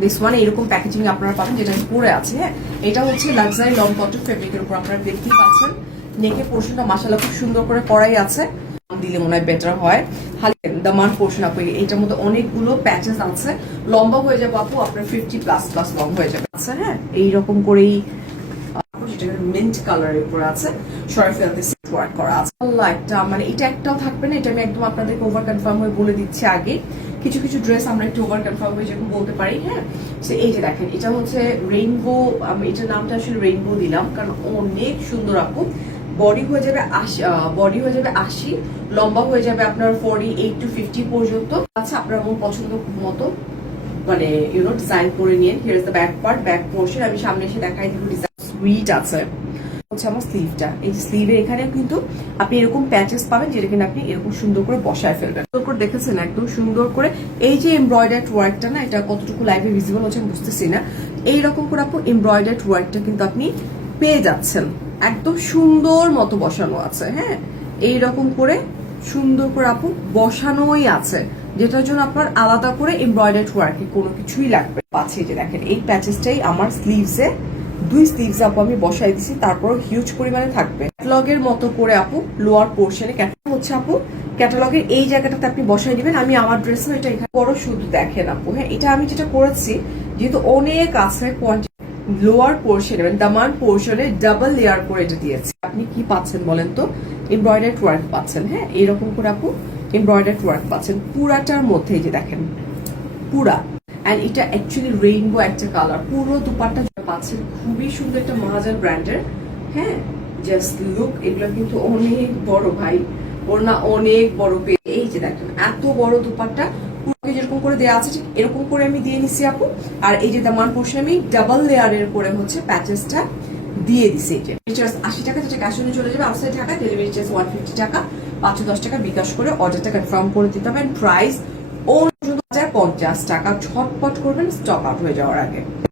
This one এরকম packaging আপনারা পাবেন, যেটা আমি পরে আছে। হ্যাঁ, এটা হচ্ছে লাক্সারি লং কটন ফেব্রিকের উপর আপনারা দেখতেই পাচ্ছেন। নেকের পোর্শনটা মাশাআল্লাহ খুব সুন্দর করে করাই আছে, দিলে মনে হয় বেটার হয়। দামান পোর্শন আপু, এটার মধ্যে অনেকগুলো প্যাচেস আছে, লম্বা হয়ে যাবে আপু আপনার 50+ লং হয়ে যাবে। আচ্ছা হ্যাঁ, এইরকম করেই মিন্ট কালারের উপর আছে, সরাই ফেলতে ওয়ার্ক করা আছে। একটা মানে এটা একটাও থাকবে না, এটা আমি একদম আপনাদেরকে ওভার কনফার্ম হয়ে বলে দিচ্ছি আগে। কিছু কিছু ড্রেস আমরা একটু ওভার কনফার্ম হয়ে যেরকম বলতে পারি। হ্যাঁ, সে এই যে দেখেন, এটা হচ্ছে রেইনবো, আমি এটার নামটা আসলে রেইনবো দিলাম কারণ অনেক সুন্দর আপু। বডি হয়ে যাবে 80, লম্বা হয়ে যাবে আপনার 48 to 50 পর্যন্ত। আচ্ছা, আপনার মন পছন্দ মতো মানে ডিজাইন করে নিন। Here is the back part, back portion. আমি সামনে এসে দেখাই দিব, ডিজাইন সুইট আছে। হচ্ছে আমার স্লিভটা, এই স্লিভের এখানে কিন্তু আপনি এরকম প্যাচেস পাবেন, যেটা কিনা আপনি এরকম সুন্দর করে বসায় ফেলবেন। সুন্দর করে দেখেছেন, একদম সুন্দর করে। এই যে এমব্রয়ডার্ড ওয়ার্কটা না, এটা কতটুকু লাইভে ভিজিবল হচ্ছে আমি বুঝতেছি না। এইরকম করে আপু এমব্রয়ডার্ড ওয়ার্কটা কিন্তু আপনি পেয়ে যাচ্ছেন, একদম সুন্দর মতো বসানো আছে। হ্যাঁ, এইরকম করে সুন্দর করে আপু বসানোই আছে, যেটার জন্য আপনার আলাদা করে এমব্রয়ডার্ড ওয়ার্কে কোনো কিছুই লাগবে। পাচ্ছি যে দেখেন, এই প্যাচেসটাই আমার স্লিভসে, দুই স্লিভস আপু আমি বসাই দিছি, তারপর হিউজ পরিমাণে থাকবে। ক্যাটালগের মতো করে আপু লোয়ার পোর্শনে হচ্ছে আপু ক্যাটালগের এই জায়গাটাতে আপনি বসাই দিবেন। আমি আমার ড্রেস এটা এখানে বড় শুধু দেখেন আপু। হ্যাঁ, এটা আমি যেটা করেছি, যেহেতু অনেক আছে কোয়ান্টিটি, লোয়ার পোর্শনে মানে দামান পোর্শনে ডাবল লেয়ার করে এটা দিয়েছি। আপনি কি পাচ্ছেন বলেন তো? এমব্রয়ডার্ড ওয়ার্ক পাচ্ছেন। হ্যাঁ, এইরকম করে আপু এমব্রয়ডার্ড ওয়ার্ক পাচ্ছেন পুরাটার মধ্যে। এই যে দেখেন পুরা, এন্ড এটা অ্যাকচুয়ালি রেইনবো একটা কালার। পুরো দুপাট্টা পাচ্ছেন খুবই সুন্দর একটা মহাজন ব্র্যান্ডের। হ্যাঁ, জাস্ট লুক, এগুলো কিন্তু অনেক বড় ভাই, ওর না অনেক বড়। এই যে দেখেন এত বড় দুপাট্টা, পুরোকে যেরকম করে দেওয়া আছে ঠিক এরকম করে আমি দিয়ে নিছি আপু। আর এই যে দামান পোর্শন আমি ডাবল লেয়ারের করে হচ্ছে প্যাচেসটা দিয়ে দিছি। এই যে 80 টাকা, যেটা ক্যাশ অনে চলে যাবে। আউটসাইড ঢাকা ডেলিভারি চার্জ 150 টাকা, 510 টাকা বিকাশ করে অর্ডারটা কনফার্ম করে দিতে হবে। প্রাইস 50 টাকা। ঝটপট করবেন স্টক আউট হয়ে যাওয়ার আগে।